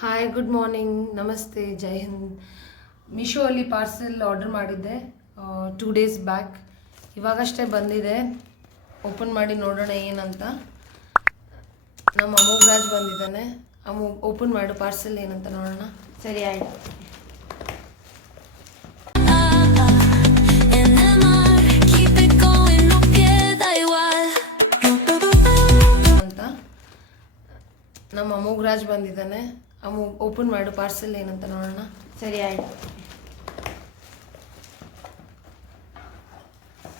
Hi good morning ನಮಸ್ತೆ ಜೈ ಹಿಂದ್ ಮೀಶೋ ಅಲ್ಲಿ ಪಾರ್ಸೆಲ್ ಆರ್ಡರ್ ಮಾಡಿದ್ದೆ ಟೂ ಡೇಸ್ ಬ್ಯಾಕ್ ಇವಾಗಷ್ಟೇ ಬಂದಿದೆ. ಓಪನ್ ಮಾಡಿ ನೋಡೋಣ ಏನಂತ. ನಮ್ಮ ಅಮೋಘರಾಜ್ ಬಂದಿದ್ದಾನೆ. ಅಮೋ ಓಪನ್ ಮಾಡು ಪಾರ್ಸೆಲ್ ಏನಂತ ನೋಡೋಣ. ಸರಿ ಆಯಿತು. ಅಂತ. ನಮ್ಮ ಅಮೋಘ್ ರಾಜ್ ಬಂದಿದ್ದಾನೆ. ಅಮೋ ಓಪನ್ ಮಾಡು ಪಾರ್ಸೆಲ್ ಏನಂತ ನೋಡೋಣ. ಸರಿ, ಆಯ್ತು.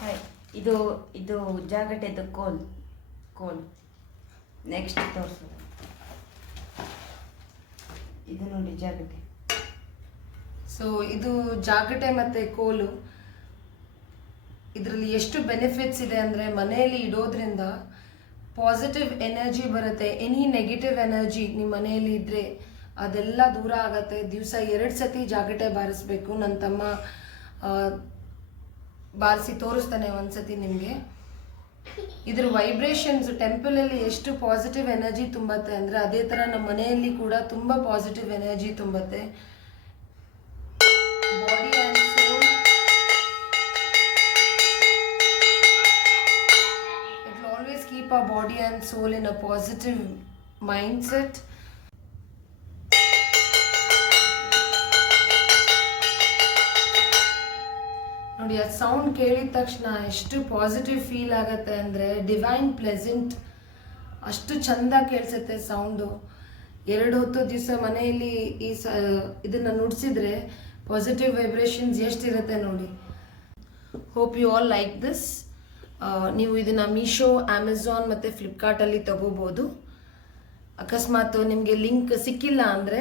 ಹಾಯ್ ಇದು ಇದು ಜಾಗಟೆದು ಕೋಲ್ ಕೋಲ್. ನೆಕ್ಸ್ಟ್ ತೋರಿಸು. ಇದು ನೋಡಿ ಜಾಗಟೆ ಸೊ ಇದು ಜಾಗಟೆ ಮತ್ತು ಕೋಲು. ಇದರಲ್ಲಿ ಎಷ್ಟು ಬೆನಿಫಿಟ್ಸ್ ಇದೆ ಅಂದರೆ ಮನೆಯಲ್ಲಿ ಇಡೋದ್ರಿಂದ ಪಾಸಿಟಿವ್ ಎನರ್ಜಿ ಬರುತ್ತೆ. ಎನಿ ನೆಗೆಟಿವ್ ಎನರ್ಜಿ ನಿಮ್ಮ ಮನೆಯಲ್ಲಿ ಇದ್ದರೆ ಅದೆಲ್ಲ ದೂರ ಆಗತ್ತೆ. ದಿವಸ ಎರಡು ಸತಿ ಜಾಗಟೆ ಬಾರಿಸ್ಬೇಕು. ನನ್ನ ತಮ್ಮ ಬಾರಿಸಿ ತೋರಿಸ್ತಾನೆ ಒಂದ್ಸತಿ ನಿಮಗೆ. ಇದ್ರ ವೈಬ್ರೇಷನ್ಸ್ ಟೆಂಪಲಲ್ಲಿ ಎಷ್ಟು ಪಾಸಿಟಿವ್ ಎನರ್ಜಿ ತುಂಬತ್ತೆ ಅಂದರೆ ಅದೇ ಥರ ನಮ್ಮ ಮನೆಯಲ್ಲಿ ಕೂಡ ತುಂಬ positive energy ತುಂಬತ್ತೆ. Body and soul it always keep a body and soul in a positive mind mindset. ನೋಡಿ ಅದು ಸೌಂಡ್ ಕೇಳಿದ ತಕ್ಷಣ ಎಷ್ಟು ಪಾಸಿಟಿವ್ ಫೀಲ್ ಆಗುತ್ತೆ ಅಂದರೆ ಡಿವೈನ್ ಪ್ಲೆಸೆಂಟ್ ಅಷ್ಟು ಚಂದ ಕೇಳಿಸುತ್ತೆ ಸೌಂಡು ಎರಡು ಹೊತ್ತು ದಿವಸ ಮನೆಯಲ್ಲಿ ಈ ಸ, ಇದನ್ನು ನುಡಿಸಿದ್ರೆ ಪಾಸಿಟಿವ್ ವೈಬ್ರೇಷನ್ಸ್ ಎಷ್ಟಿರುತ್ತೆ ನೋಡಿ. Hope you all like this ನೀವು ಇದನ್ನು ಮೀಶೋ ಅಮೆಝಾನ್ ಮತ್ತು ಫ್ಲಿಪ್ಕಾರ್ಟಲ್ಲಿ ತಗೋಬೋದು. ಅಕಸ್ಮಾತ್ ನಿಮಗೆ ಲಿಂಕ್ ಸಿಕ್ಕಿಲ್ಲ ಅಂದರೆ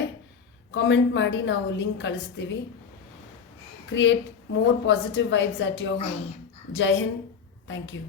ಕಾಮೆಂಟ್ ಮಾಡಿ, ನಾವು ಲಿಂಕ್ ಕಳಿಸ್ತೀವಿ. create more positive vibes at your home. Jai Hind. Thank you.